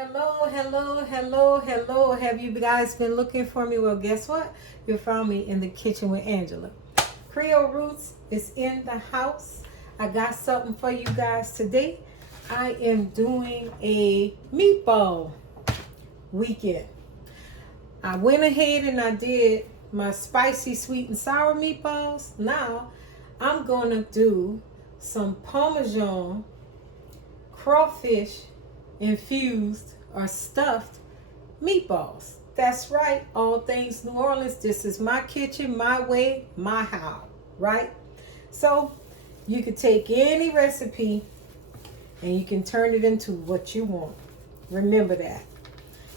Hello, hello, hello, hello. Have you guys been looking for me? Well, guess what? You found me in the kitchen with Angela. Creole Roots is in the house. I got something for you guys today. I am doing a meatball weekend. I went ahead and I did my spicy sweet and sour meatballs. Now I'm going to do some Parmesan crawfish infused or stuffed meatballs. That's right, all things New Orleans. This is my kitchen, my way, my how, right? So you could take any recipe and you can turn it into what you want. Remember that.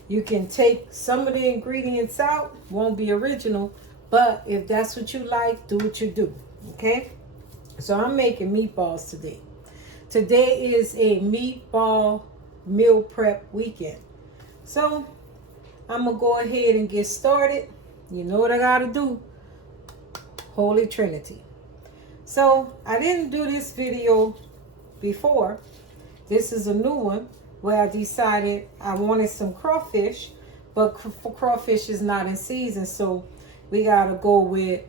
You can take some of the ingredients out, won't be original, but if that's what you like, do what you do, okay? So I'm making meatballs today. Today is a meatball meal prep weekend. So I'm gonna go ahead and get started. You know what I gotta do. Holy Trinity. So I didn't do this video before. This is a new one where I decided I wanted some crawfish, but crawfish is not in season, so we gotta go with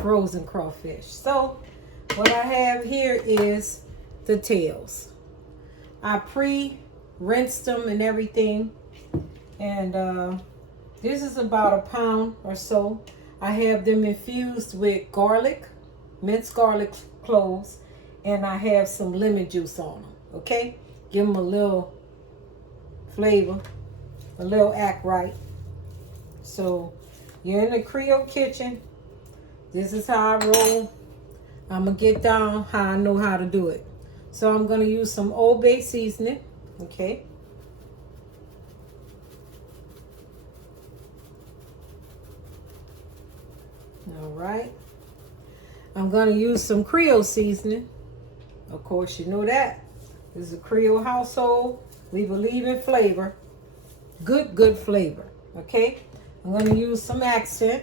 frozen crawfish. So what I have here is the tails. I pre-rinsed them and everything, and this is about a pound or so. I have them infused with garlic, minced garlic cloves, and I have some lemon juice on them. Okay, give them a little flavor, a little act right. So you're in the Creole kitchen. This is how I roll. I'm gonna get down how I know how to do it. So I'm going to use some Old Bay seasoning, okay? All right. I'm going to use some Creole seasoning. Of course, you know that. This is a Creole household. We believe in flavor. Good flavor, okay? I'm going to use some accent.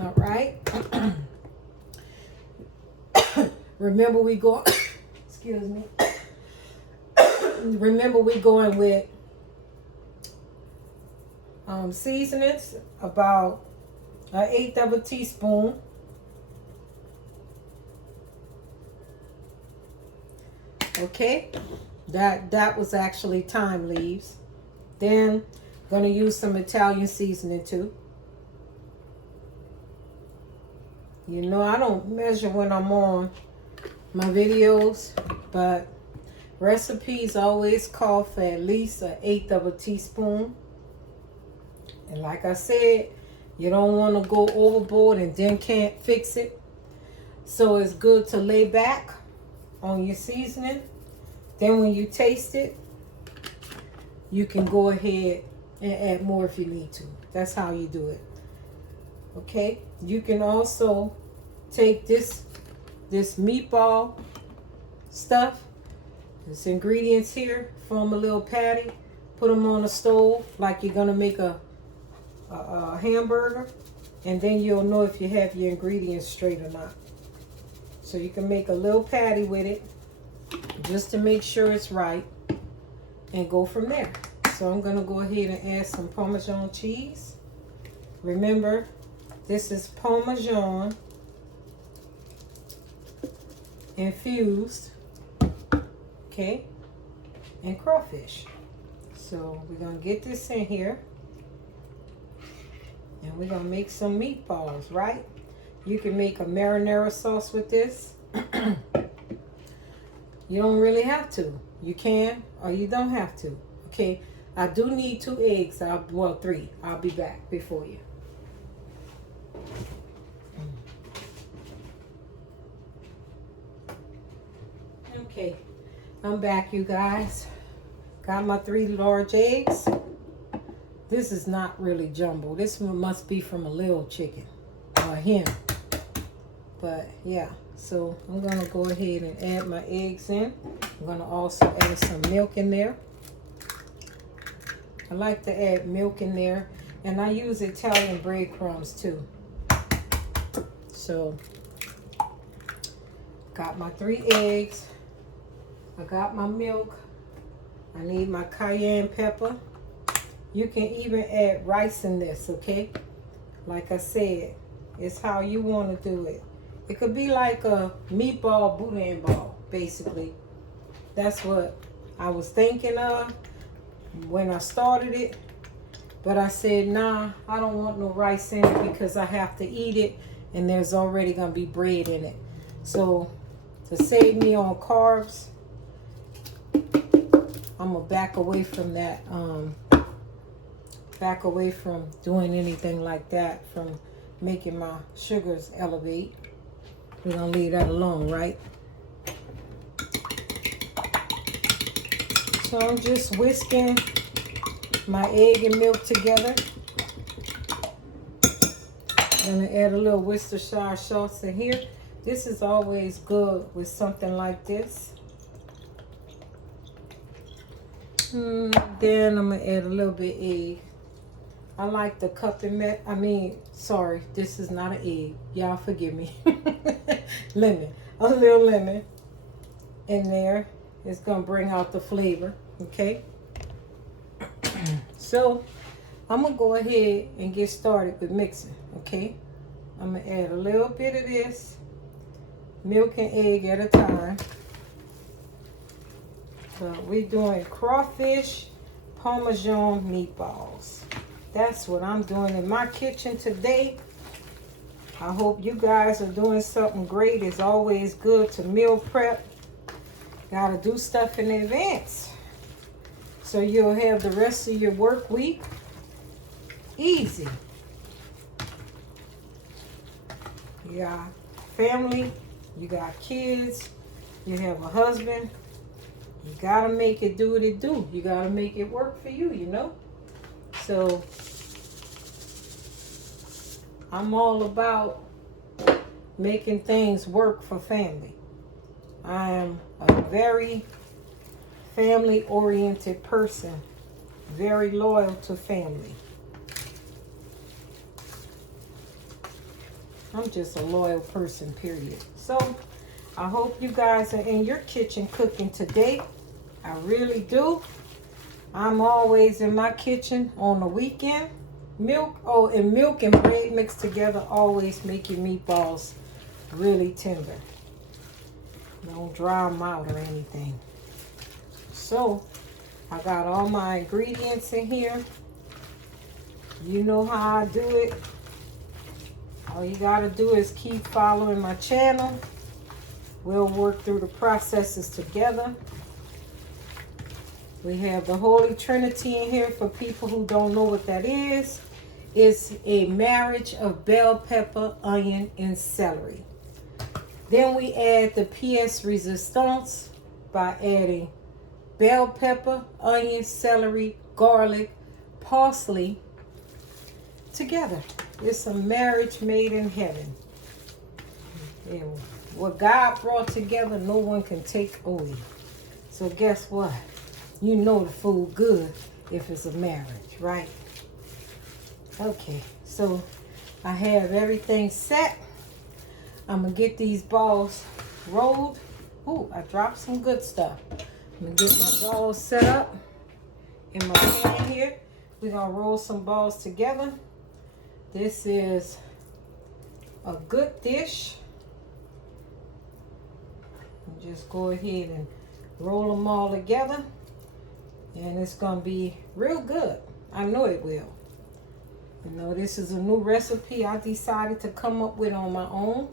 All right. Remember we go, excuse me. Remember we going with seasonings, about 1/8 of a teaspoon. Okay, that was actually thyme leaves. Then gonna use some Italian seasoning too. You know, I don't measure when I'm on my videos, but recipes always call for at least 1/8 of a teaspoon. And like I said, you don't want to go overboard and then can't fix it. So it's good to lay back on your seasoning. Then when you taste it, you can go ahead and add more if you need to. That's how you do it. Okay, you can also take this meatball stuff, this ingredients here, form a little patty, put them on the stove like you're gonna make a hamburger, and then you'll know if you have your ingredients straight or not. So you can make a little patty with it just to make sure it's right and go from there. So I'm gonna go ahead and add some Parmesan cheese. Remember, this is Parmesan infused, okay, and crawfish. So we're gonna get this in here and we're gonna make some meatballs, right? You can make a marinara sauce with this. You don't really have to. You can or you don't have to. Okay, I do need 2 eggs. Well, 3. I'll be back before you. Okay, I'm back, you guys. Got my 3 large eggs. This is not really jumbo. This one must be from a little chicken or a hen. But yeah, so I'm gonna go ahead and add my eggs in. I'm gonna also add some milk in there. I like to add milk in there, and I use Italian breadcrumbs too. So got my 3 eggs. I got my milk. I need my cayenne pepper. You can even add rice in this, okay? Like I said, it's how you want to do it. It could be like a meatball boudin ball, basically. That's what I was thinking of when I started it. But I said, nah, I don't want no rice in it because I have to eat it and there's already going to be bread in it. So to save me on carbs, I'm going to back away from that. Back away from doing anything like that, from making my sugars elevate. We're going to leave that alone, right? So I'm just whisking my egg and milk together. I'm going to add a little Worcestershire sauce in here. This is always good with something like this. Then I'm going to add a little bit of egg. I like the cup and sorry, this is not an egg. Y'all forgive me. Lemon. A little lemon in there. It's going to bring out the flavor. Okay. So I'm going to go ahead and get started with mixing. Okay. I'm going to add a little bit of this milk and egg at a time. So we're doing crawfish Parmesan meatballs. That's what I'm doing in my kitchen today. I hope you guys are doing something great. It's always good to meal prep. Gotta do stuff in advance, so you'll have the rest of your work week easy. You got family, you got kids, you have a husband. You gotta make it do what it do. You gotta make it work for you, you know? So I'm all about making things work for family. I am a very family-oriented person, very loyal to family. I'm just a loyal person, period. So I hope you guys are in your kitchen cooking today. I really do. I'm always in my kitchen on the weekend. Milk and bread mixed together always make your meatballs really tender. Don't dry them out or anything. So I got all my ingredients in here. You know how I do it. All you gotta do is keep following my channel. We'll work through the processes together. We have the Holy Trinity in here for people who don't know what that is. It's a marriage of bell pepper, onion, and celery. Then we add the pièce résistance by adding bell pepper, onion, celery, garlic, parsley together. It's a marriage made in heaven. Yeah, what God brought together, no one can take away. So guess what? You know the food good if it's a marriage, right? Okay, so I have everything set. I'm gonna get these balls rolled. Ooh, I dropped some good stuff. I'm gonna get my balls set up in my pan here. We're gonna roll some balls together. This is a good dish. Just go ahead and roll them all together. And it's going to be real good. I know it will. You know, this is a new recipe I decided to come up with on my own.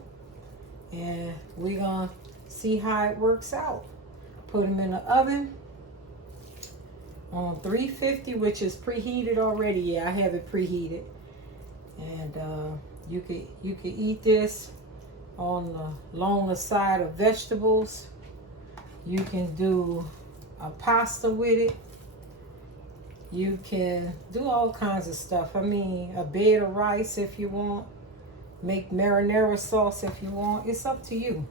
And we're going to see how it works out. Put them in the oven on 350, which is preheated already. Yeah, I have it preheated. And you could eat this on along the side of vegetables. You can do a pasta with it. You can do all kinds of stuff. I mean, a bed of rice if you want. Make marinara sauce if you want. It's up to you.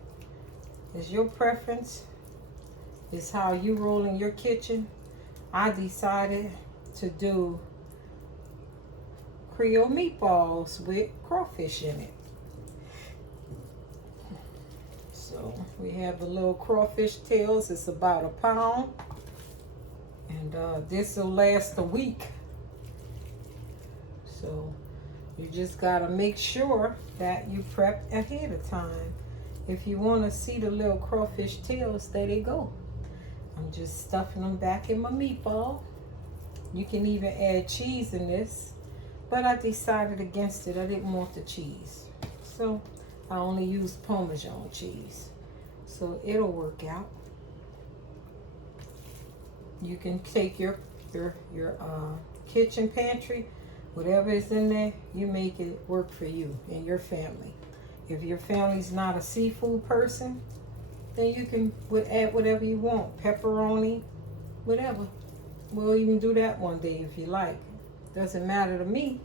It's your preference. It's how you roll in your kitchen. I decided to do Creole meatballs with crawfish in it. So We have the little crawfish tails. It's about a pound. And this will last a week. So you just got to make sure that you prep ahead of time. If you want to see the little crawfish tails, there they go. I'm just stuffing them back in my meatball. You can even add cheese in this, but I decided against it. I didn't want the cheese. So I only used Parmesan cheese. So it'll work out. You can take your kitchen pantry, whatever is in there, you make it work for you and your family. If your family's not a seafood person, then you can add whatever you want. Pepperoni, whatever. We'll even do that one day if you like. Doesn't matter to me.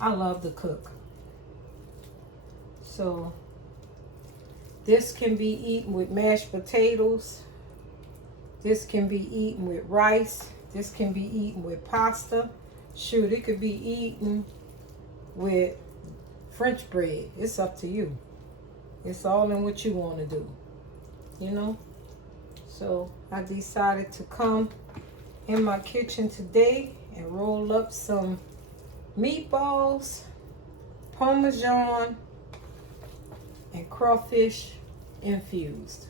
I love to cook. So this can be eaten with mashed potatoes. This can be eaten with rice. This can be eaten with pasta. Shoot, it could be eaten with French bread. It's up to you. It's all in what you want to do. You know? So I decided to come in my kitchen today and roll up some meatballs, Parmesan, and crawfish infused.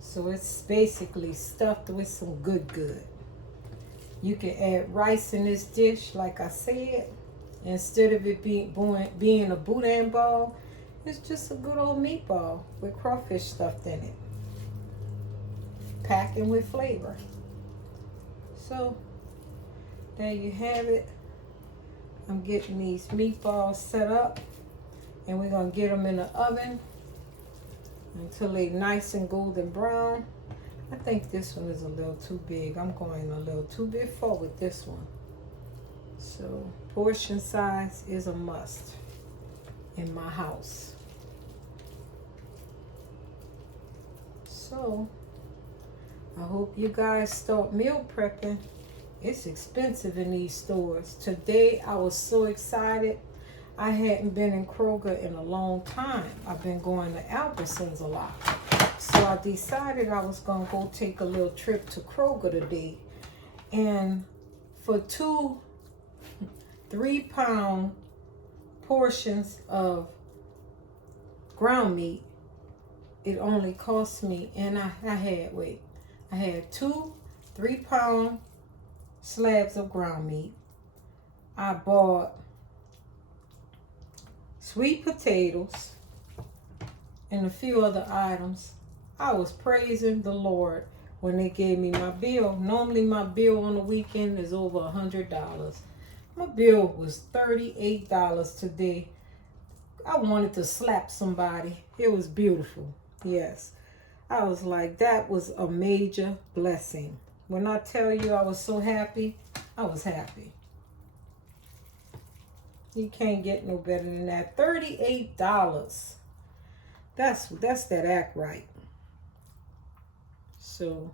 So it's basically stuffed with some good. You can add rice in this dish, like I said. Instead of it being a boudin ball, it's just a good old meatball with crawfish stuffed in it. Packing with flavor. So, there you have it. I'm getting these meatballs set up. And we're going to get them in the oven until they're nice and golden brown. I think this one is a little too big. I'm going a little too big forward with this one. So, portion size is a must in my house. So, I hope you guys start meal prepping. It's expensive in these stores. Today, I was so excited. I hadn't been in Kroger in a long time. I've been going to Albertsons a lot. So I decided I was going to go take a little trip to Kroger today. And for 2 3-pound portions of ground meat, it only cost me, and I had 2 3-pound slabs of ground meat. I bought sweet potatoes and a few other items. I was praising the Lord when they gave me my bill. Normally my bill on the weekend is over $100. My bill was $38 today. I wanted to slap somebody. It was beautiful. Yes. I was like, that was a major blessing. When I tell you I was so happy, I was happy. You can't get no better than that. $38. That's that act right. So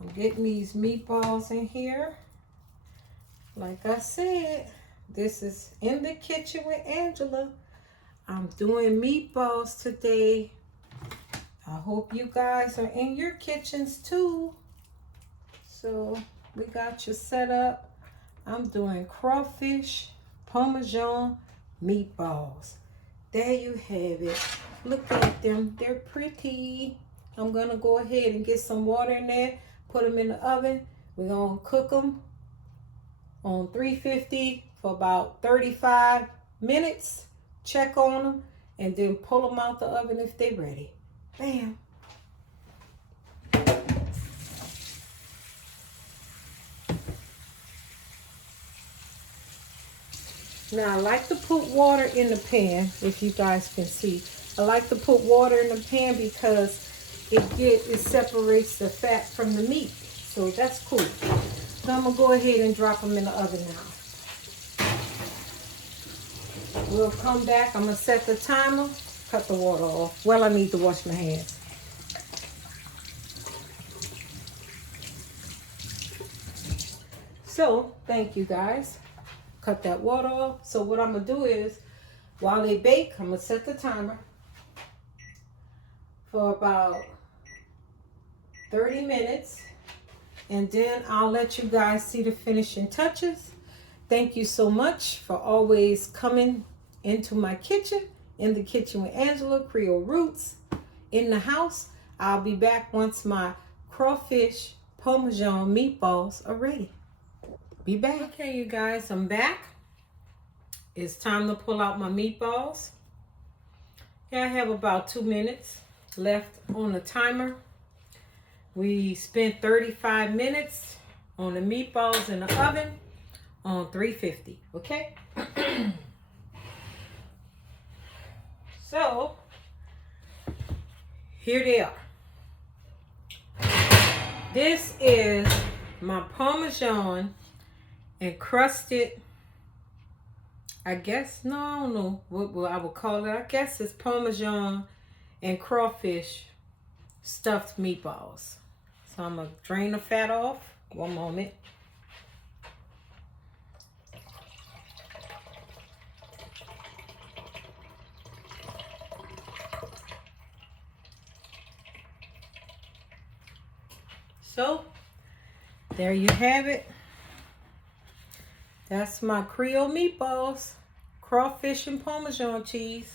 I'm getting these meatballs in here. Like I said, this is in the kitchen with Angela. I'm doing meatballs today. I hope you guys are in your kitchens too. So we got you set up. I'm doing crawfish Parmesan meatballs. There you have it. Look at them. They're pretty. I'm going to go ahead and get some water in there. Put them in the oven. We're going to cook them on 350 for about 35 minutes. Check on them. And then pull them out the oven if they're ready. Bam. Now, I like to put water in the pan, if you guys can see. I like to put water in the pan because it separates the fat from the meat. So that's cool. So I'm going to go ahead and drop them in the oven now. We'll come back. I'm going to set the timer. Cut the water off. Well, I need to wash my hands. So, thank you guys. Cut that water off. So what I'm going to do is, while they bake, I'm going to set the timer for about 30 minutes. And then I'll let you guys see the finishing touches. Thank you so much for always coming into my kitchen, in the kitchen with Angela, Creole Roots, in the house. I'll be back once my crawfish Parmesan meatballs are ready. Be back. Okay, you guys, I'm back. It's time to pull out my meatballs. Yeah, I have about 2 minutes left on the timer. We spent 35 minutes on the meatballs in the oven on 350, okay? So, here they are. This is my Parmesan encrusted, I guess, no, I don't know what I would call it. I guess it's Parmesan and crawfish stuffed meatballs. So I'm going to drain the fat off. One moment. So, there you have it. That's my Creole meatballs, crawfish and Parmesan cheese.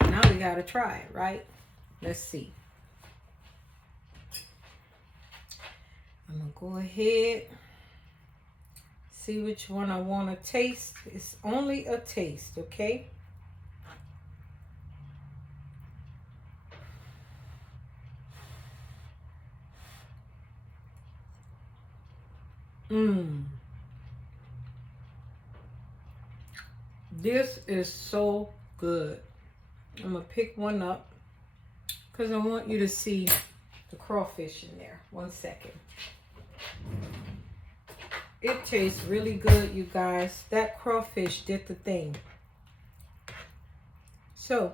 Now we got to try it, right? Let's see. I'm going to go ahead, see which one I want to taste. It's only a taste, okay? This is so good. I'm going to pick one up because I want you to see the crawfish in there. 1 second. It tastes really good, you guys. That crawfish did the thing. So,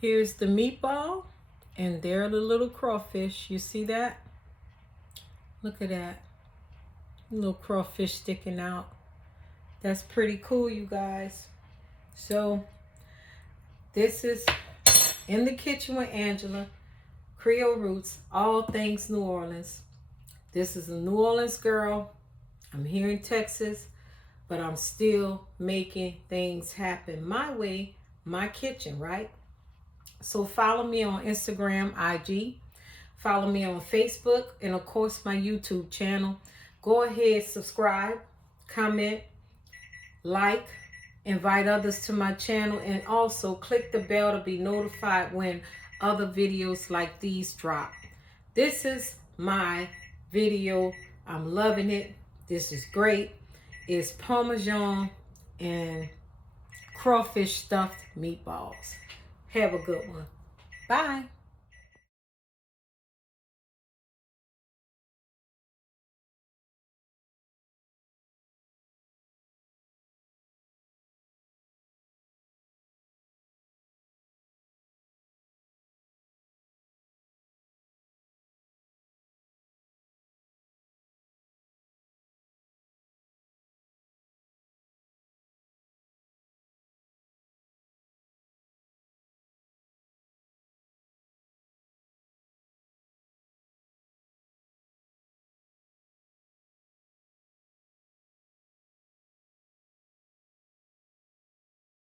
here's the meatball, and there are the little crawfish. You see that? Look at that. Little crawfish sticking out. That's pretty cool, you guys. So, this is In the Kitchen with Angela, Creole Roots, all things New Orleans. This is a New Orleans girl. I'm here in Texas, but I'm still making things happen my way, my kitchen, right? So follow me on Instagram, IG. Follow me on Facebook, and of course my YouTube channel. Go ahead, subscribe, comment, like, invite others to my channel, and also click the bell to be notified when other videos like these drop. This is my video. I'm loving it. This is great. It's Parmesan and crawfish stuffed meatballs. Have a good one. Bye.